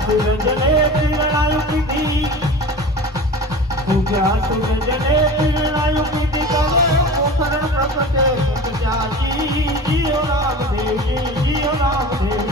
સૂરજને પીરણાયું પીધી ઉગ્યા સૂરજને પીરણાયું પીધી કરે પોખરણ પ્રગટે જાજી જીઓ રામદેવજી જીઓ રામદેવજી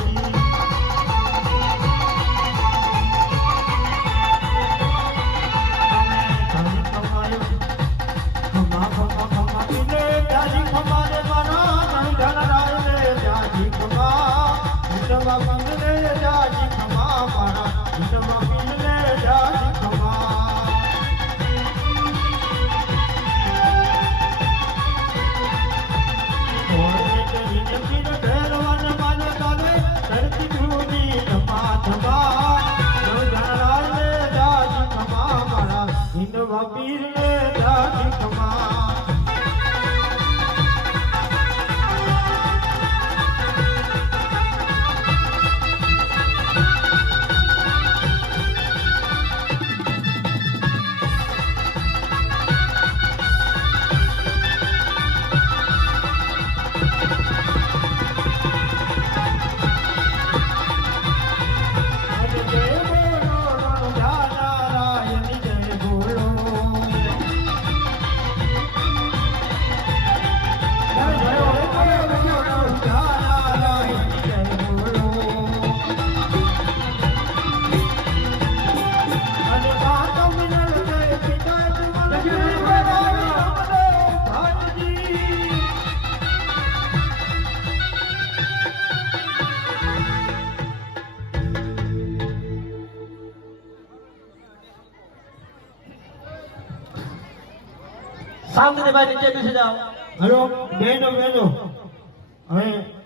વીર ને જાજી ખમા સામने भाई नीचे पीछे जाओ हेलो बेनो बेनो હવે